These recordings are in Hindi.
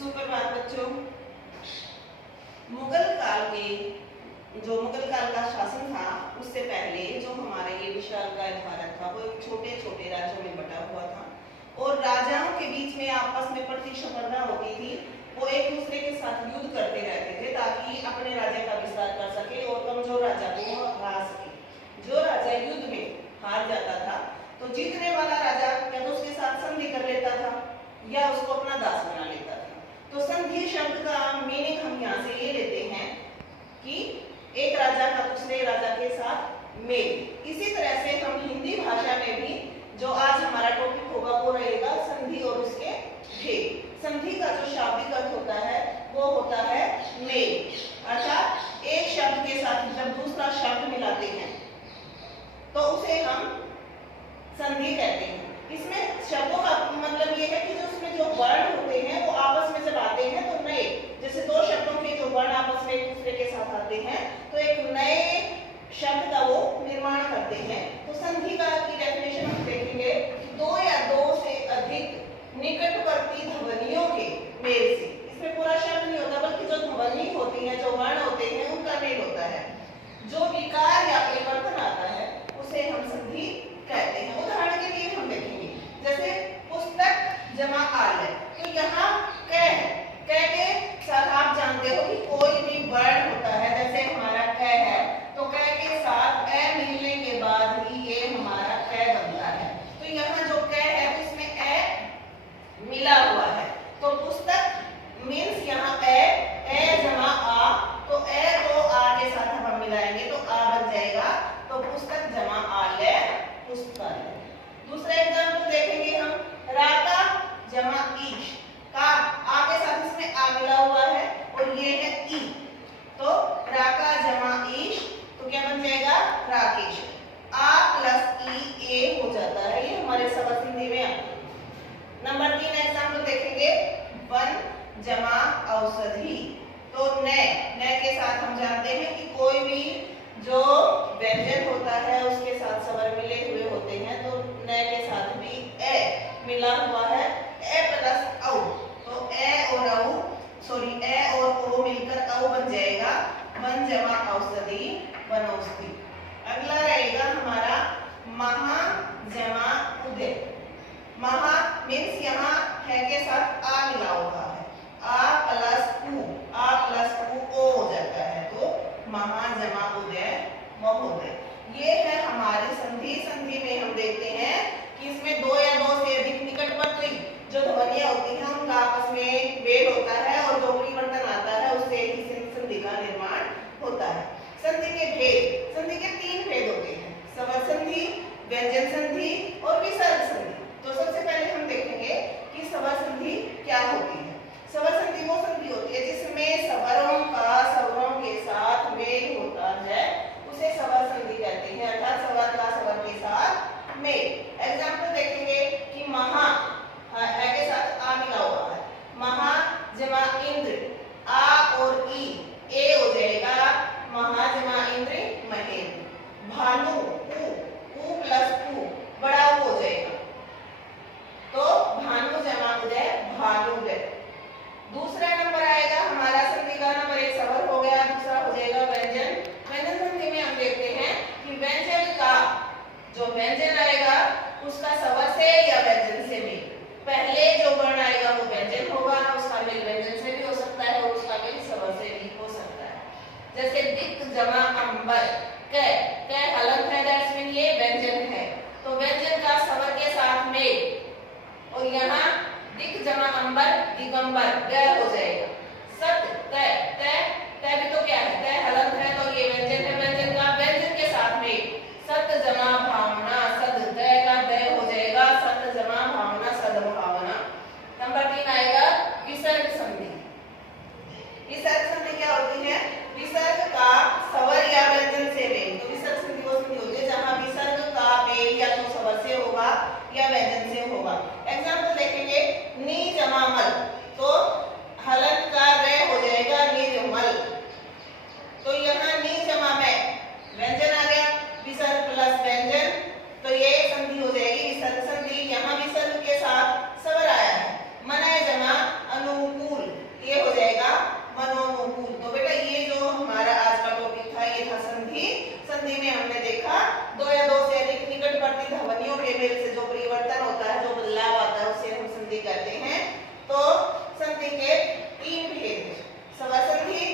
सुप्रभात बच्चों। मुगल काल का शासन था, उससे पहले जो हमारे ये विशालकाय भारत था वो एक छोटे छोटे राज्यों में बटा हुआ था और राजाओं के बीच में आपस में प्रतिस्पर्धा होती थी। वो एक दूसरे के साथ युद्ध करते रहते थे ताकि अपने राज्य का विस्तार कर सके और कमजोर राजा को हरा सके। जो राजा युद्ध में हार जाता था तो जीतने वाला राजा या तो उसके साथ संधि कर लेता था या उसको अपना दास बना लेता था। तो संधि शब्द का मीनिंग हम यहाँ से ये लेते हैं कि एक राजा का दूसरे राजा के साथ मेल। इसी तरह से हम हिंदी भाषा में भी जो आज हमारा टॉपिक होगा वो रहेगा संधि और उसके भेद। संधि का जो शाब्दिक अर्थ होता है वो होता है मेल, अर्थात एक शब्द के साथ जब दूसरा शब्द मिलाते हैं तो उसे हम संधि कहते हैं। इसमें शब्दों का मतलब ये है कि जो उसमें जो वर्ण होते हैं वो आपस में जब आते हैं तो नए, जैसे दो शब्दों के जो वर्ण आपस में एक दूसरे के साथ आते हैं तो एक नए शब्द का वो निर्माण करते हैं। तो संधि का की डेफिनेशन हम देखेंगे, दो या दो से अधिक निकटवर्ती ध्वनियों के मेल से। इसमें पूरा शब्द नहीं होता बल्कि जो ध्वनि होती है, जो वर्ण होते हैं उनका मेल होता है। जो विकार या परिवर्तन आता है उसे हम संधि कहते हैं। उदाहरण के लिए हम देखेंगे, जैसे पुस्तक जमा आलय, तो यहाँ क है। क के साथ आप जानते हो कि कोई भी वर्ण होता है, जैसे हमारा क है तो क के साथ ए मिलने के बाद ही ये हमारा क बनता है। तो यहाँ जो क है तो इसमें ए मिला हुआ है। तो पुस्तक मीन्स यहाँ ए जमा आ, तो ए को आ के साथ हम मिलाएंगे तो आ बन जाएगा। तो पुस्तक जमा आलय पुस्तकालय। दूसरा एग्जाम्पल देखेंगे हम, राका जमा ईश, का आ के साथ इसमें आ मिला हुआ है और ये है ई, तो राका जमा ईश तो क्या बन जाएगा राकेश। आ प्लस ई ए हो जाता है, ये हमारे सबक हिंदी में आता है। नंबर 3 एग्जाम्पल देखेंगे, वन जमा औषधि, तो न के साथ हम जानते हैं कि कोई भी जो व्यंजन होता है उसके साथ स्वर मिले हुए होते हैं, तो न के साथ भी ए मिला हुआ है, ए प्लस औ, तो ए और ओ मिलकर औ बन जाएगा वन जमा औषधि वनौषधि। अगला रहेगा हमारा महा जमा उदय। महा मीन्स यहाँ है के साथ आ मिला हुआ है, आ प्लस उ ओ हो जाता है, तो महा जमा उदय महोदय। ये है हमारी संधि। संधि में हम देखते हैं कि इसमें दो या दो से अधिक निकटवर्ती जो ध्वनियां होती हैं उनका आपस में मेल होता है और जो परिवर्तन आता है उससे ही संधि का निर्माण होता है। संधि के भेद, संधि के 3 भेद होते हैं, स्वर संधि, व्यंजन संधि और विसर्ग संधि। तो सबसे पहले हम देखेंगे कि स्वर संधि क्या होती है। स्वर संधि वो संधि होती है जिसमें स्वरों का स्वरों के साथ मेल होता है, उसे स्वर संधि कहते हैं, अर्थात स्वर का स्वर के साथ मेल। एग्जाम्पल देखेंगे कि महा है के साथ आ मिला हुआ है, महा जमा इंद्र, आ और ई ए हो जाएगा महा जमा इंद्र महेंद्र। भानु उ प्लस उ बड़ा उ हो जाएगा, तो भानु जमा उदय भानुदय। दूसरा नंबर आएगा हमारा संधि का नंबर 1 स्वर हो गया, दूसरा हो जाएगा व्यंजन। व्यंजन संधि में हम देखते हैं कि व्यंजन का जो व्यंजन आएगा उसका स्वर से या व्यंजन से मेल। पहले जो वर्ण आएगा वो व्यंजन होगा, उसका मेल व्यंजन से भी हो सकता है और उसका मेल स्वर से भी हो सकता है। जैसे दिक जमा अंबर, क हलंत है, दैट्स मीन ये व्यंजन है, तो व्यंजन का स्वर के साथ मेल। और यहाँ दिक जमा अंबर दिगंबर ग हो जाएगा। सत त भी तो क्या है, त हलंत है तो ये व्यंजन है, व्यंजन का व्यंजन के साथ में। सत जमा भावना, सद त का द हो जाएगा, सत जमा भावना सद्भावना। नंबर 3 आएगा विसर्ग संधि। विसर्ग संधि क्या होती है, विसर्ग का स्वर या व्यंजन से मेल। तो विसर्ग संधि वो संधि होती है जहां विसर्ग का मेल या तो स्वर से होगा या व्यंजन से होगा। एग्जाम्पल देखेंगे, नी जमा मल, तो हलंत का रे हो जाएगा नी संधि में हमने देखा दो या दो से अधिक निकटवर्ती ध्वनियों के मेल से जो परिवर्तन होता है, जो बदलाव आता है, उसे हम संधि कहते हैं। तो संधि के तीन भेद, स्वर संधि,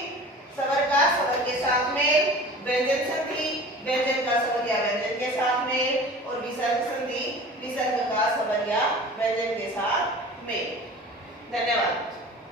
स्वर का स्वर के साथ मेल, व्यंजन संधि, व्यंजन का स्वर या व्यंजन के साथ मेल, और विसर्ग संधि, विसर्ग का स्वर या व्यंजन के साथ मेल। धन्यवाद।